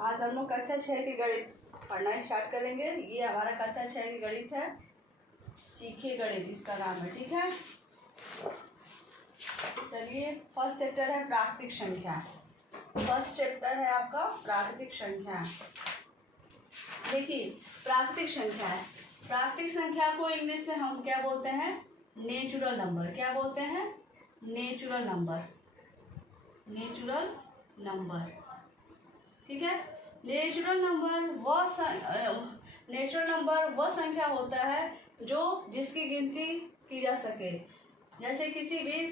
आज हम लोग कक्षा 6 की गणित पढ़ना स्टार्ट करेंगे। ये हमारा कक्षा 6 की गणित है, सीखे गणित इसका नाम है। ठीक है, चलिए फर्स्ट चैप्टर है प्राकृतिक संख्या। फर्स्ट चैप्टर है आपका प्राकृतिक संख्या। देखिए प्राकृतिक संख्या है, प्राकृतिक संख्या को इंग्लिश में हम क्या बोलते हैं? Natural number. क्या बोलते हैं? Natural number. नेचुरल नंबर, ठीक है। नेचुरल नंबर वह संख्या होता है जो जिसकी गिनती की जा सके। जैसे किसी भी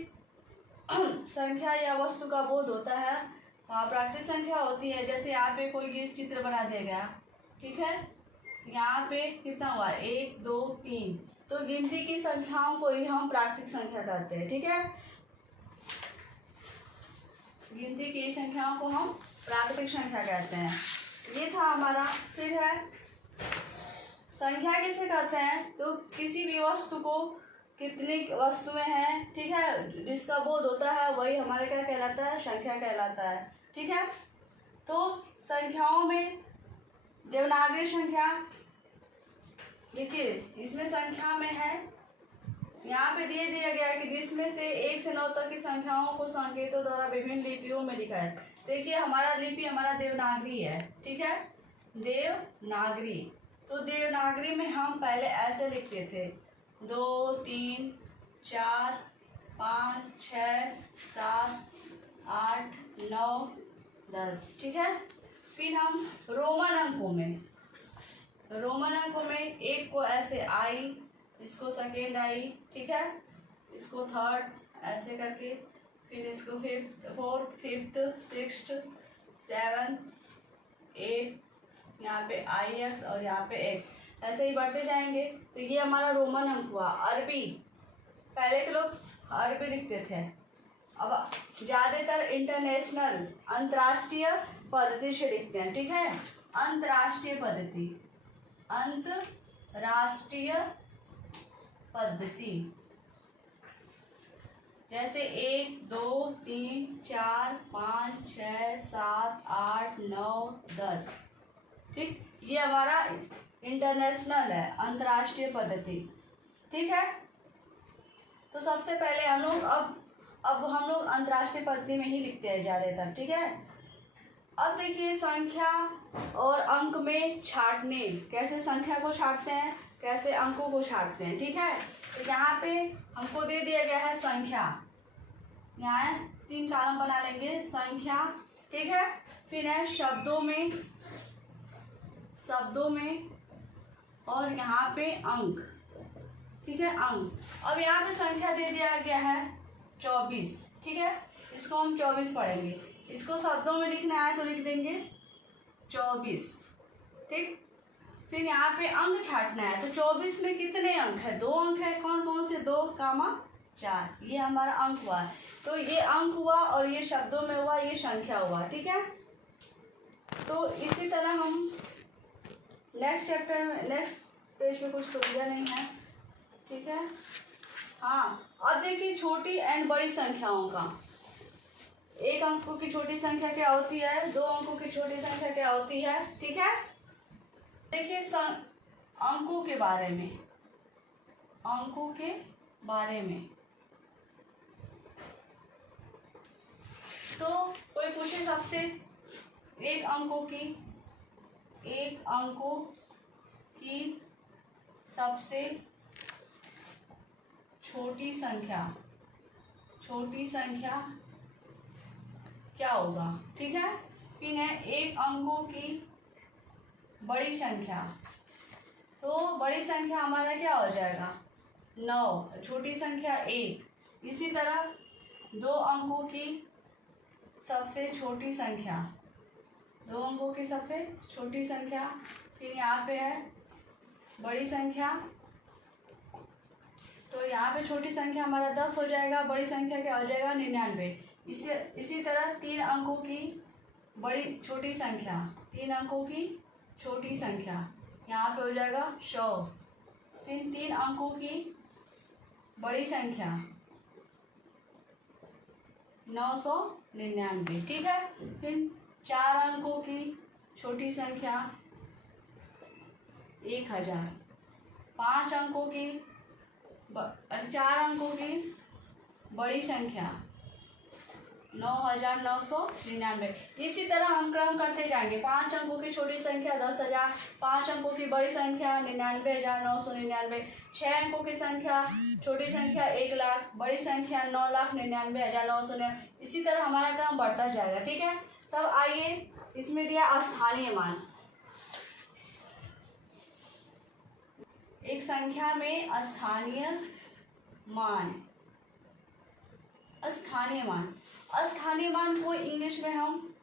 संख्या या वस्तु का बोध होता है, वहाँ प्राकृतिक संख्या होती है। जैसे यहाँ पे कोई चित्र बना दिया गया, ठीक है, यहाँ पे कितना हुआ? 1 2 3। तो गिनती की संख्याओं को ही हम प्राकृतिक संख्या कहते हैं। ठीक है, गिनती की संख्याओं को हम प्राकृतिक संख्या कहते हैं। ये था हमारा। फिर है संख्या किसे कहते हैं? तो किसी भी वस्तु को कितनी वस्तुएं हैं, ठीक है, जिसका बोध होता है वही हमारे क्या कहलाता है? संख्या कहलाता है। ठीक है, तो संख्याओं में देवनागरी संख्या, देखिए इसमें संख्या में है, यहाँ पे दिया गया है कि जिसमें से 1 से 9 तक की संख्याओं को संकेतों द्वारा विभिन्न लिपियों में लिखा है। देखिए हमारा लिपि हमारा देवनागरी है। ठीक है, देवनागरी। तो देवनागरी में हम पहले ऐसे लिखते थे 2 3 4 5 6 7 8 9 10। ठीक है, फिर हम रोमन अंकों में एक को ऐसे आई, इसको सेकेंड आई, ठीक है, इसको थर्ड ऐसे करके, फिर इसको फिफ्थ, फोर्थ, फिफ्थ, सिक्स्थ, 7 8, यहाँ पे IX और यहाँ पे X, ऐसे ही बढ़ते जाएंगे। तो ये हमारा रोमन अंक हुआ। अरबी, पहले के लोग अरबी लिखते थे, अब ज़्यादातर इंटरनेशनल अंतर्राष्ट्रीय पद्धति से लिखते हैं। ठीक है, अंतर्राष्ट्रीय पद्धति, जैसे 1 2 3 4 5 6 7 8 9 10। ठीक, ये हमारा इंटरनेशनल है, अंतर्राष्ट्रीय पद्धति। ठीक है, तो सबसे पहले हम लोग अब हम लोग अंतर्राष्ट्रीय पद्धति में ही लिखते हैं ज़्यादातर। ठीक है, अब देखिए संख्या और अंक में छांटने, कैसे संख्या को छांटते हैं, कैसे अंकों को छांटते हैं। ठीक है, तो यहाँ पे हमको दे दिया गया है संख्या, यहाँ 3 कॉलम बना लेंगे संख्या। ठीक है, फिर है शब्दों में और यहाँ पे अंक। ठीक है, अंक। अब यहाँ पे संख्या दे दिया गया है 24। ठीक है, इसको हम 24 पढ़ेंगे। इसको शब्दों में लिखना है तो लिख देंगे 24। ठीक, फिर यहाँ पे अंक छांटना है। तो 24 में कितने अंक है? 2 अंक है। कौन कौन से? 2, 4। ये हमारा अंक हुआ। तो ये अंक हुआ और ये शब्दों में हुआ, ये संख्या हुआ। ठीक है, तो इसी तरह हम नेक्स्ट चैप्टर में, नेक्स्ट पेज पे कुछ तो दिया नहीं है। ठीक है, हाँ, अब देखिए छोटी एंड बड़ी संख्याओं का। 1 अंकों की छोटी संख्या क्या होती है? 2 अंकों की छोटी संख्या क्या होती है? ठीक है, देखिए अंकों के बारे में तो कोई पूछे सबसे 1 अंकों की सबसे छोटी संख्या क्या होगा? ठीक है, फिर है 1 अंकों की बड़ी संख्या। तो बड़ी संख्या हमारा क्या हो जाएगा? 9। छोटी संख्या 1। इसी तरह 2 अंकों की सबसे छोटी संख्या, 2 अंकों की सबसे छोटी संख्या। फिर यहाँ पे है बड़ी संख्या, तो यहाँ पे छोटी संख्या हमारा 10 हो जाएगा, बड़ी संख्या क्या हो जाएगा? 99। इसी तरह 3 अंकों की छोटी संख्या, 3 अंकों की छोटी संख्या, यहाँ पे हो जाएगा 100। फिर 3 अंकों की बड़ी संख्या 999। ठीक है, फिर 4 अंकों की छोटी संख्या 1000, 5 अंकों की 4 अंकों की बड़ी संख्या 9999। इसी तरह हम क्रम करते जाएंगे। 5 अंकों की छोटी संख्या 10,000, 5 अंकों की बड़ी संख्या 99,999, 6 अंकों की संख्या छोटी संख्या 1,00,000, बड़ी संख्या 9,99,999। इसी तरह हमारा क्रम बढ़ता जाएगा। ठीक है, तब आइए इसमें दिया स्थानीय मान। एक संख्या में स्थानीय मान। स्थानीय मान, स्थानीय मान को इंग्लिश में हम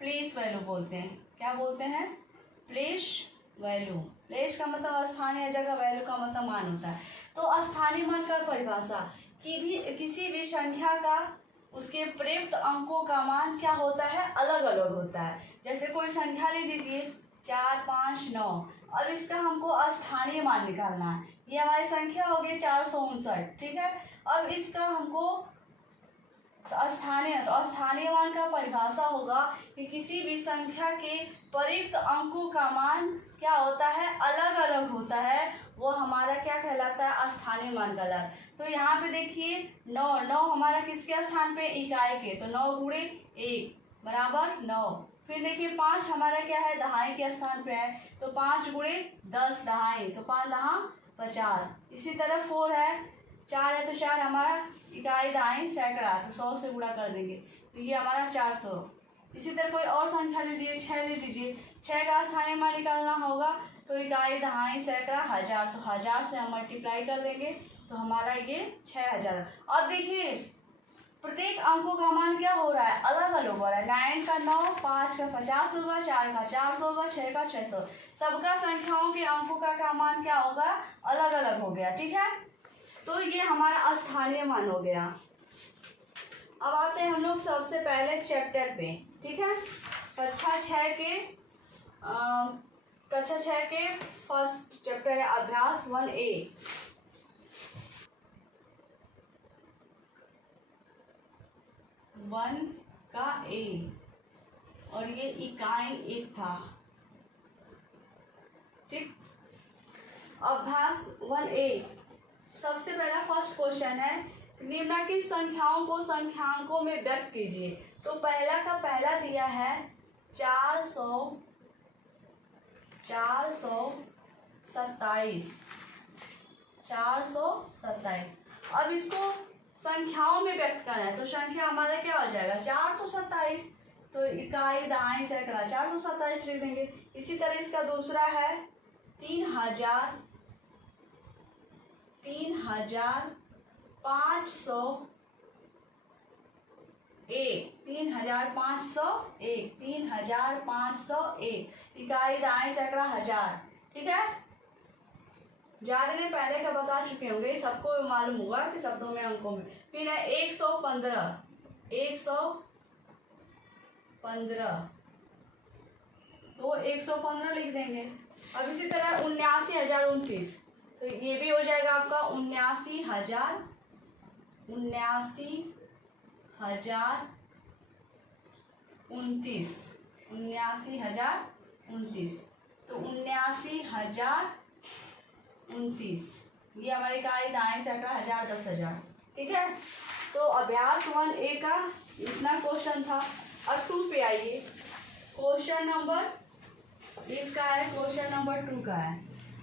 प्लेस वैल्यू बोलते हैं। क्या बोलते हैं? Place value. प्लेस का मतलब स्थानीय जगह, वैल्यू का मतलब मान होता है। तो स्थानीय मान का परिभाषा किसी भी संख्या का उसके प्रयुक्त अंकों का मान क्या होता है? अलग अलग होता है। जैसे कोई संख्या ले लीजिए 4, 5, 9। अब इसका हमको स्थानीय मान निकालना है। ये हमारी संख्या होगी 459। ठीक है, अब इसका हमको स्थानीय मान का परिभाषा होगा कि किसी भी संख्या के प्रयुक्त अंकों का मान क्या होता है? अलग अलग होता है। वो हमारा क्या कहलाता है? स्थानीय मान कहलाता है। तो यहाँ पे देखिए 9 हमारा किसके स्थान पे? इकाई के। तो 9 गुणे 1 बराबर 9। फिर देखिए 5 हमारा क्या है? दहाई के स्थान पे है। तो 5 गुणे 10 दहाई, तो 5 दहा 50। इसी तरह 4 है, 4 है तो 4 हमारा इकाई दहाई सैकड़ा, तो 100 से गुणा कर देंगे तो ये हमारा 400। इसी तरह कोई और संख्या ले लीजिए, 6 ले लीजिए। 6 का स्थानीय मान निकालना होगा तो इकाई दहाई सैकड़ा 1000, तो 1000 से हम मल्टीप्लाई कर देंगे तो हमारा ये 6000। अब देखिए प्रत्येक अंकों का मान क्या हो रहा है? अलग अलग हो रहा है। 9 का 9, 5 का 50 होगा, 4 का 400 होगा, 6 का 600। सबका संख्याओं के अंकों का मान क्या होगा? अलग अलग हो गया। ठीक है, तो ये हमारा स्थानीय मान हो गया। अब आते हैं हम लोग सबसे पहले चैप्टर पे। ठीक है, कक्षा 6 के फर्स्ट चैप्टर है अभ्यास 1A। वन का ए और ये इकाई 1 था। ठीक, अभ्यास 1A सबसे पहला फर्स्ट क्वेश्चन है, निम्नलिखित संख्याओं को संख्यांकों में व्यक्त कीजिए। तो पहला का पहला दिया है 427। अब इसको संख्याओं में व्यक्त करना है तो संख्या हमारा क्या हो जाएगा? 427। तो इकाई दहाई सैकड़ा 427 लिख देंगे। इसी तरह इसका दूसरा है 3501। 3501 इकाई दहाई सैकड़ा 1000। ठीक है, ज्यादा दिन पहले का बता चुके होंगे, सबको मालूम होगा कि शब्दों में अंकों में। फिर है 115 तो 115 लिख देंगे। अब इसी तरह 79,029 तो ये भी हो जाएगा आपका 79,029। तो 79,029 ये हमारी इकाई दहाई सैकड़ा 1000 10,000। ठीक है, तो अभ्यास 1A का इतना क्वेश्चन था। अब 2 पे आइए। क्वेश्चन नंबर 1 का है, क्वेश्चन नंबर 2 का है।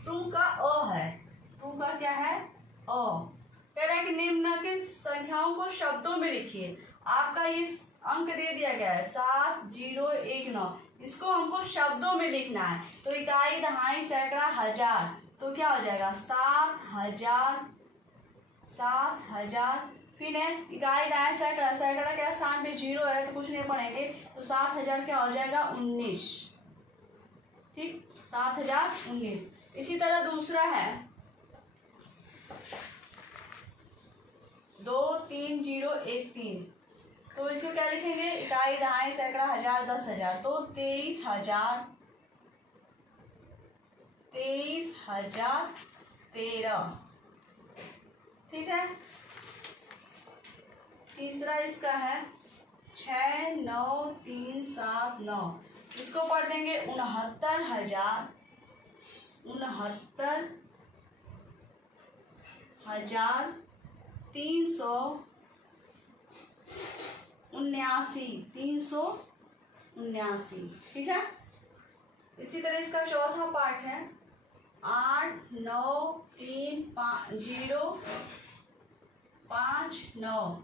2 का अ है। 2 का क्या है? अ। कह रहा है कि निम्नलिखित संख्याओं को शब्दों में लिखिए। आपका ये अंक दे दिया गया है 7019, इसको हमको शब्दों में लिखना है। तो इकाई दहाई सैकड़ा 1000, तो क्या हो जाएगा? 7,000। फिर है इकाई दहाई सैकड़ा, सैकड़ा के स्थान पे 0 है तो कुछ नहीं पढ़ेंगे, तो 7,000 क्या हो जाएगा? 19। ठीक, 7,019। इसी तरह दूसरा है 23013, तो इसको क्या लिखेंगे? इकाई दहाई सैकड़ा 1000 10,000, तो 23,013। ठीक है, तीसरा इसका है 69379, इसको पढ़ देंगे 69,379, ठीक है। इसी तरह इसका चौथा पार्ट है 8,9,3,5,0,5,9।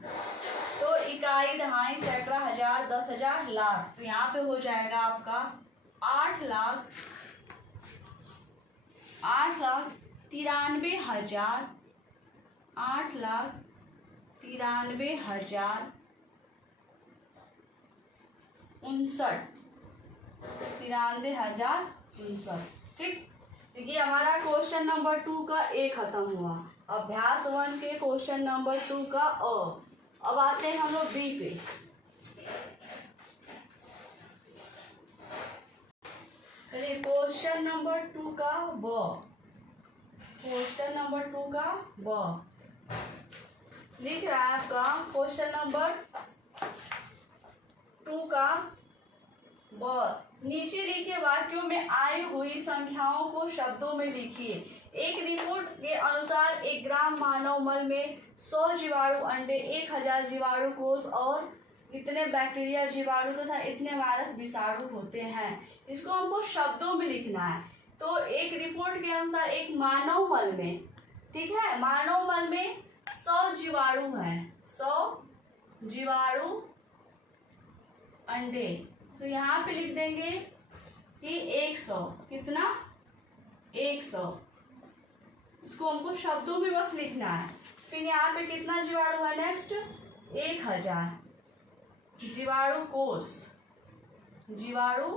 तो इकाई, दहाई, सैकड़ा, हजार, 10,000, लाख। तो यहाँ पे हो जाएगा आपका 8,93,000, 8,93,059, 93,059, ठीक। देखिए हमारा क्वेश्चन नंबर 2 का ए खत्म हुआ। अभ्यास 1 के क्वेश्चन नंबर 2 का अ। अब आते हैं हम लोग बी पे। चलिए क्वेश्चन नंबर 2 का ब। क्वेश्चन नंबर 2 का ब लिख रहा है आपका क्वेश्चन नंबर 2 का ब। नीचे लिखे वाक्यों में आई हुई संख्याओं को शब्दों में लिखिए। एक रिपोर्ट के अनुसार 1 ग्राम मानव मल में 100 जीवाणु अंडे, 1000 जीवाणु कोष और इतने बैक्टीरिया, जीवाणु तथा इतने वायरस विषाणु होते हैं। इसको हमको शब्दों में लिखना है। तो एक रिपोर्ट के अनुसार एक मानव मल में, ठीक है, मानव मल में 100 जीवाणु हैं, 100 जीवाणु अंडे। तो यहाँ पे लिख देंगे कि 100, कितना, 100। इसको हमको शब्दों में बस लिखना है। फिर यहाँ पे कितना जीवाणु है, नेक्स्ट 1000 जीवाणु कोष, जीवाणु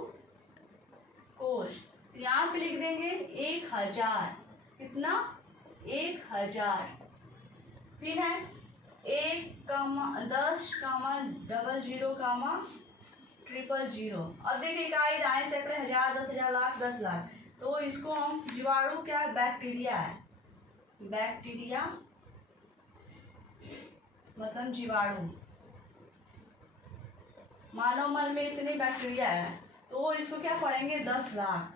कोष। यहाँ पे लिख देंगे 1000, कितना, 1000। फिर है 1,10,00,0,000। अब देखिए इकाई, दाएं, सैकड़े, हजार, 10,000, लाख, 10 लाख। तो इसको हम जीवाणु क्या है, बैक्टीरिया है, बैक्टीरिया मतलब जीवाणु। मानव मल में इतने बैक्टीरिया है तो इसको क्या पढ़ेंगे, 10 लाख,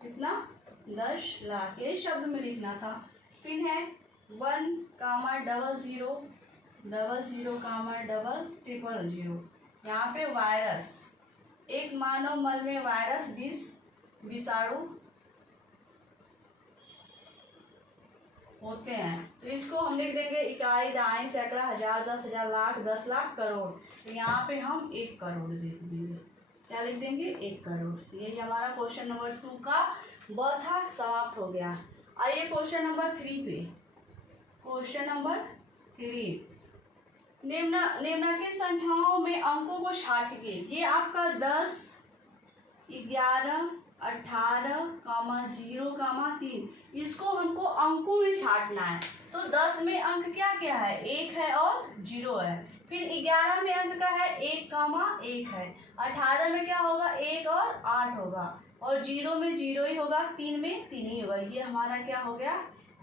कितना, 10 लाख। यही शब्द में लिखना था। फिर है 1,00,00,000,000,000। यहाँ पे वायरस, एक मानव मल में वायरस 20 विषाणु होते हैं। तो इसको हम लिख देंगे इकाई, दाएं, सैकड़ा, हजार, 10,000, लाख, 10 लाख, करोड़। तो यहाँ पे हम 1 करोड़ लिख देंगे। क्या लिख देंगे, 1 करोड़। यही हमारा क्वेश्चन नंबर 2 का ब था, समाप्त हो गया। आइए क्वेश्चन नंबर 3 पे। क्वेश्चन नंबर 3, निम्नलिखित संख्याओं में अंकों को छाटिए। ये आपका 10, 11, 18, 0, 3। इसको हमको अंकों में छाटना है। तो 10 में अंक क्या क्या है, 1 है और 0 है। फिर 11 में अंक का है 1, 1 है। 18 में क्या होगा, 1 और 8 होगा। और 0 में 0 ही होगा, 3 में 3 ही होगा। ये हमारा क्या हो गया,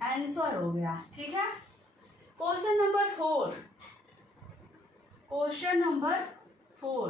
आंसर हो गया, ठीक है। क्वेश्चन नंबर 4, क्वेश्चन नंबर 4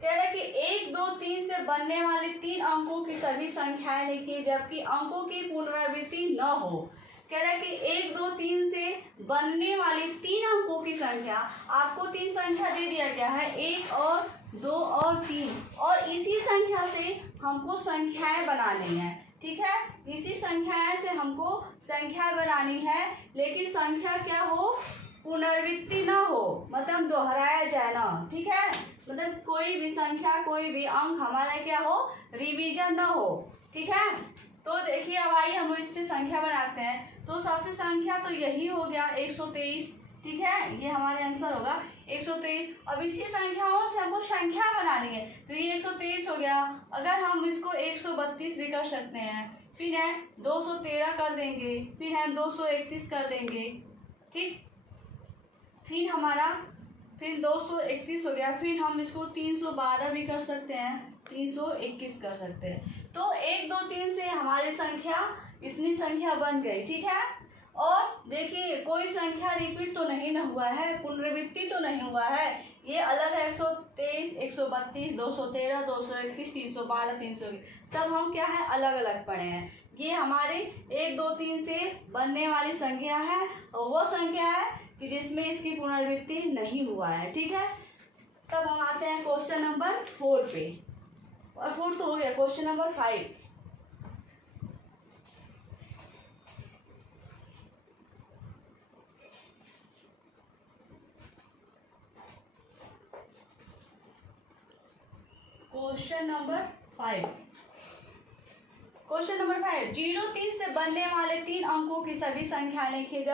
कह रहा है कि 1, 2, 3 से बनने वाले 3 अंकों की सभी संख्याएं लिखिए जबकि अंकों की पुनरावृत्ति न हो। कह रहा है कि 1, 2, 3 से बनने वाली 3 अंकों की संख्या, आपको 3 संख्या दे दिया गया है, 1 और 2 और 3, और इसी संख्या से हमको संख्याएं बनानी है, ठीक है। इसी संख्याएं से हमको संख्या बनानी है, लेकिन संख्या क्या हो, पुनरावृत्ति ना हो, मतलब दोहराया जाए ना, ठीक है। मतलब कोई भी संख्या, कोई भी अंक हमारा क्या हो, रिवीजन ना हो, ठीक है। तो देखिए अब आइए हम इससे संख्या बनाते हैं। तो सबसे संख्या तो यही हो गया 123, ठीक है, ये हमारे आंसर होगा 123। अब इसी संख्याओं से हमको संख्या बनानी है। तो ये 123 हो गया। अगर हम इसको 132 भी कर सकते हैं, फिर है 213 कर देंगे, फिर है 231 कर देंगे, ठीक। फिर हमारा 231 हो गया। फिर हम इसको 312 भी कर सकते हैं, 321 कर सकते हैं। तो 1, 2, 3 से हमारी संख्या, इतनी संख्या बन गई, ठीक है। और देखिए कोई संख्या रिपीट तो नहीं ना हुआ है, पुनरावृत्ति तो नहीं हुआ है, ये अलग है 123, 132, 213, 221, 312, 320, सब हम क्या है अलग अलग पढ़े हैं। ये हमारे 1, 2, 3 से बनने वाली संख्या है और वो संख्या है कि जिसमें इसकी पुनरावृत्ति नहीं हुआ है। ठीक है, तब हम आते हैं क्वेश्चन नंबर 4 पे, और 4 तो हो गया। क्वेश्चन नंबर 5, क्वेश्चन नंबर 5, 03 से बनने वाले 3 अंकों की सभी संख्या लिखिए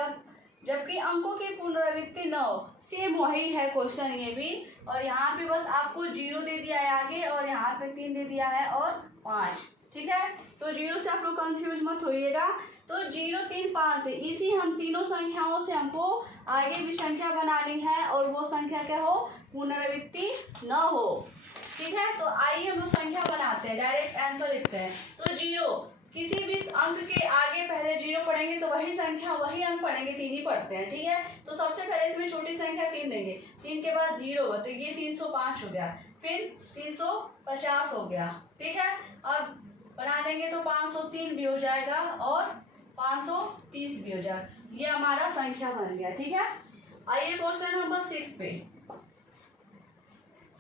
जबकि अंकों की पुनरावृत्ति न हो। सेम वही है क्वेश्चन ये भी, और यहाँ पे बस आपको 0 दे दिया है आगे, और यहाँ पे 3 दे दिया है और 5। ठीक है, तो 0 से आप लोग कंफ्यूज मत होइएगा। तो 0, 3, 5 से इसी हम तीनों संख्याओं से हमको आगे भी संख्या बनानी है, और वो संख्या क्या हो, पुनरावृत्ति न हो। ठीक है, तो आइए हम लोग संख्या बनाते हैं, डायरेक्ट आंसर लिखते हैं। तो 0, किसी भी अंक के आगे पहले 0 पढ़ेंगे तो वही संख्या वही अंक पढ़ेंगे, 3 ही पढ़ते हैं। ठीक है, तो सबसे पहले इसमें छोटी संख्या 3 देंगे, 3 के बाद 0 होगा तो ये 305 हो गया, फिर 350 हो गया। ठीक है, अब बना देंगे तो 503 भी हो जाएगा और 530 भी हो जाएगा, ये हमारा संख्या बन गया। ठीक है, आइए क्वेश्चन नंबर 6 पे।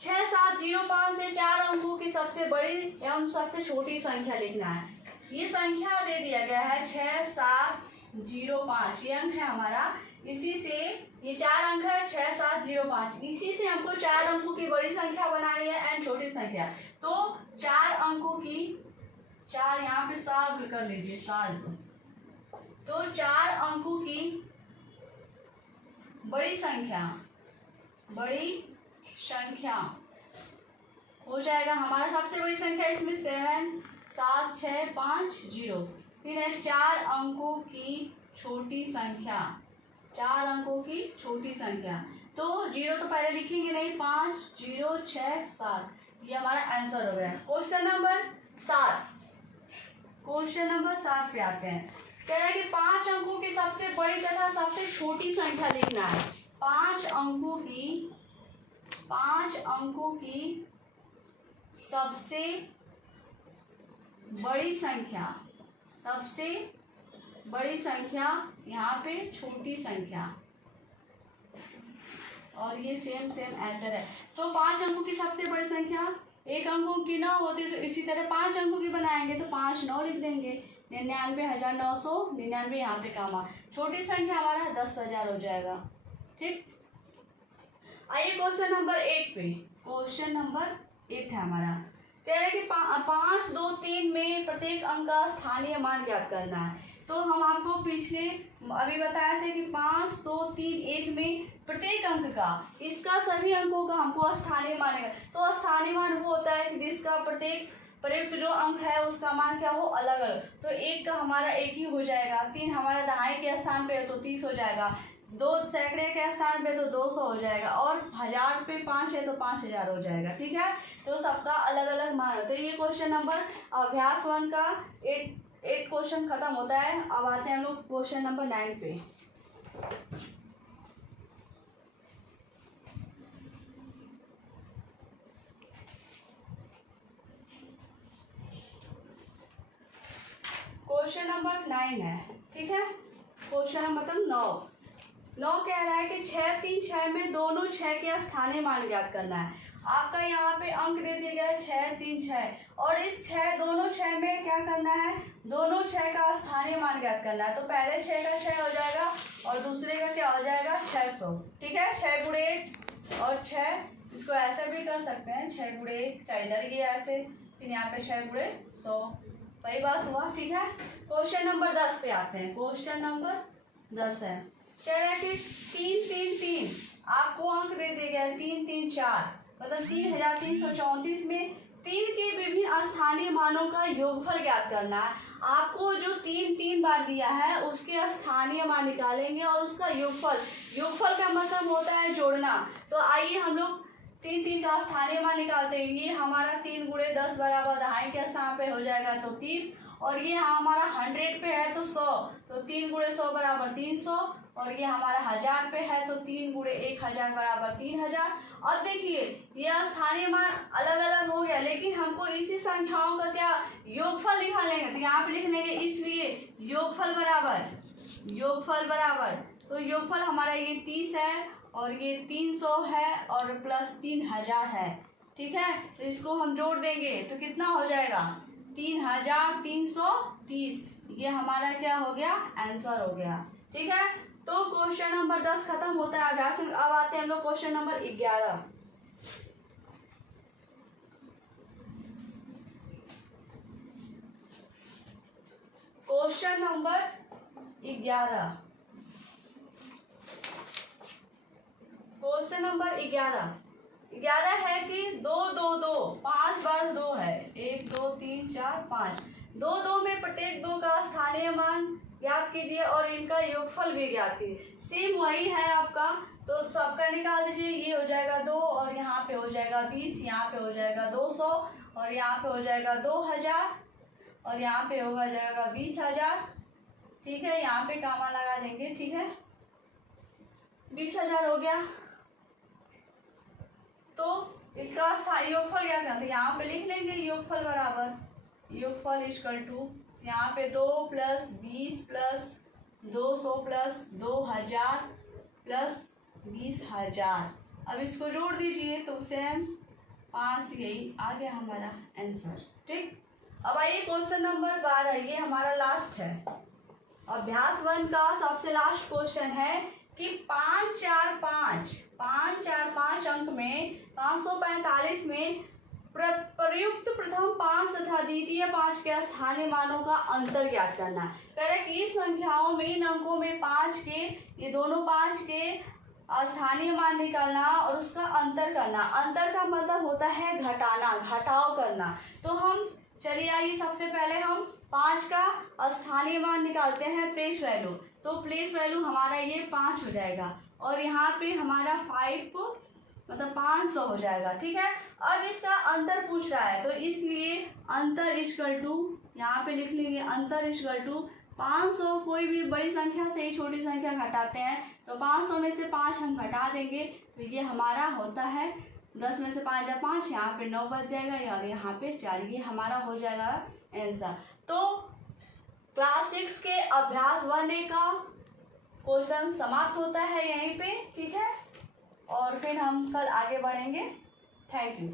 6705 से 4 अंकों की सबसे बड़ी एवं सबसे छोटी संख्या लिखना है। ये संख्या दे दिया गया है 6705, ये अंक है हमारा, इसी से ये 4 अंक है 6705, इसी से हमको 4 अंकों की बड़ी संख्या बनानी है एंड छोटी संख्या। तो 4 अंकों की, 4 यहाँ पे सॉल्व कर लीजिए, सॉल्व। तो 4 अंकों की बड़ी संख्या हो जाएगा हमारा, सबसे बड़ी संख्या इसमें 77650। फिर है 4 अंकों की छोटी संख्या, 4 अंकों की छोटी संख्या। तो 0 तो पहले लिखेंगे नहीं, 5, 0, 6, 7, ये हमारा आंसर हो गया। क्वेश्चन नंबर 7 पे आते हैं। कह रहा है कि 5 अंकों की सबसे बड़ी तथा सबसे छोटी संख्या लिखना है। 5 अंकों की सबसे बड़ी संख्या, यहाँ पे छोटी संख्या, और ये सेम आंसर है। तो 5 अंकों की सबसे बड़ी संख्या, 1 अंकों की 9 होती तो इसी तरह 5 अंकों की बनाएंगे तो 5 9 लिख देंगे, 99,999 यहाँ पे काम आ। छोटी संख्या हमारा 10,000 हो जाएगा। ठीक, आइए क्वेश्चन नंबर 8 पे। क्वेश्चन नंबर 8 है हमारा, कह रहे हैं कि 5, 2, 3 में प्रत्येक अंक का स्थानीय मान ज्ञात करना है। तो हम आपको पिछले अभी बताया था कि 5, 2, 3, 1 में प्रत्येक अंक का, इसका सभी अंकों का हमको स्थानीय मानेगा। तो स्थानीय मान वो होता है कि जिसका प्रयुक्त जो अंक है उसका मान क्या हो, अलग अलग। तो 1 का हमारा 1 ही हो जाएगा, 3 हमारा दहाई के स्थान पे है तो 30 हो जाएगा, 2 सैकड़े के स्थान पे तो 200 हो जाएगा, और 1000 पे 5 है तो 5000 हो जाएगा। ठीक है, तो सबका अलग अलग मान है। तो ये क्वेश्चन नंबर अभ्यास 1 का 8 क्वेश्चन खत्म होता है। अब आते हैं हम लोग क्वेश्चन नंबर 9 पे। क्वेश्चन नंबर 9 है। ठीक है, क्वेश्चन नंबर मतलब 9 कह रहा है कि 6, 3, 6 में दोनों 6 के स्थानीय मान ज्ञात करना है। आपका यहाँ पे अंक दे दिया गया है 6, 3, 6, और इस दोनों 6 में क्या करना है, दोनों 6 का स्थानीय मान ज्ञात करना है। तो पहले 6 का 6 हो जाएगा और दूसरे का क्या हो जाएगा, 600। ठीक है, 6 गुणे 1 और 6, इसको ऐसे भी कर सकते हैं, 6 गुणे 1 चाहे इधर गया ऐसे, फिर यहाँ पे 6 गुणे 100, वही बात हुआ। ठीक है, क्वेश्चन नंबर 10 पे आते हैं। क्वेश्चन नंबर 10 है, कह रहा है कि 3, 3, 3, आपको अंक दे दिए गए 3, 3, 4, मतलब 3334 में 3 के विभिन्न स्थानीय मानों का योगफल ज्ञात करना है। आपको जो 3 बार दिया है उसके स्थानीय मान निकालेंगे और उसका योगफल का मतलब होता है जोड़ना। तो आइए हम लोग तीन तीन का स्थानीय मान निकालते हैं। ये हमारा 3 गुणे 10 बराबर दहाई के स्थान पे हो जाएगा तो 30, और ये हमारा 100 पे है तो 100, तो 3 गुणे 100 बराबर 300, और ये हमारा 1000 पे है तो 3 गुणे 1000 बराबर 3000। अब देखिए यह स्थानीय मान अलग अलग हो गया, लेकिन हमको इसी संख्याओं का क्या योगफल निकालेंगे, तो यहाँ पे लिख लेंगे, इसलिए योगफल बराबर तो योगफल हमारा ये 30 है और ये 300 है और प्लस 3000 है। ठीक है, तो इसको हम जोड़ देंगे तो कितना हो जाएगा 3330, ये हमारा क्या हो गया आंसर हो गया। ठीक है, तो क्वेश्चन नंबर 10 खत्म होता है अभ्यास में। अब आते हैं हम लोग क्वेश्चन नंबर 11। क्वेश्चन नंबर 11 है कि 2 2 2 5 बार 2 है, 1 2 3 4 5, 2 2 में प्रत्येक 2 का स्थानीय मान ज्ञात कीजिए और इनका योगफल भी ज्ञात कीजिए। सेम वही है आपका, तो सबका निकाल दीजिए। ये हो जाएगा 2 और यहाँ पे हो जाएगा 20, यहाँ पे हो जाएगा 200 और यहाँ पे हो जाएगा 2000 और यहाँ पे होगा जाएगा 20000। ठीक है, यहाँ पे कामा लगा देंगे। ठीक है, 20000 हो गया। तो इसका योगफल क्या था, तो यहाँ पे लिख लेंगे योगफल बराबर योगफल इक्वल टू यहाँ पे 2 + 20 + 200 + 2000 + 20000। अब इसको जोड़ दीजिए तो सेम 5, यही आ गया हमारा आंसर। ठीक, अब आइए क्वेश्चन नंबर 12, ये हमारा लास्ट है। अभ्यास 1 का सबसे लास्ट क्वेश्चन है कि 5 4 5 अंक में 545 में प्रयुक्त प्रथम 5 तथा द्वितीय 5 के स्थानीय मानों का अंतर ज्ञात करना है। कह रहे कि इस संख्याओं में इन अंकों में 5 के, ये दोनों 5 के स्थानीय मान निकालना और उसका अंतर करना। अंतर का मतलब होता है घटाना, घटाव करना। तो हम चलिए आइए सबसे पहले हम 5 का स्थानीय मान निकालते हैं, प्लेस वैल्यू। तो प्लेस वैल्यू हमारा ये 5 हो जाएगा और यहाँ पे हमारा 5 मतलब 500 हो जाएगा। ठीक है, अब इसका अंतर पूछ रहा है तो इसलिए अंतर इक्वल टू यहाँ पे लिख लेंगे, अंतर इक्वल टू 500। कोई भी बड़ी संख्या से ही छोटी संख्या घटाते हैं तो 500 में से 5 हम घटा देंगे तो ये हमारा होता है 10 में से 5 या 5, यहाँ पे 9 बच जाएगा और यहाँ पे 4, ये हमारा हो जाएगा आंसर। तो क्लास 6 के अभ्यास 1A का क्वेश्चन समाप्त होता है यहीं पे। ठीक है, और फिर हम कल आगे बढ़ेंगे। Thank you.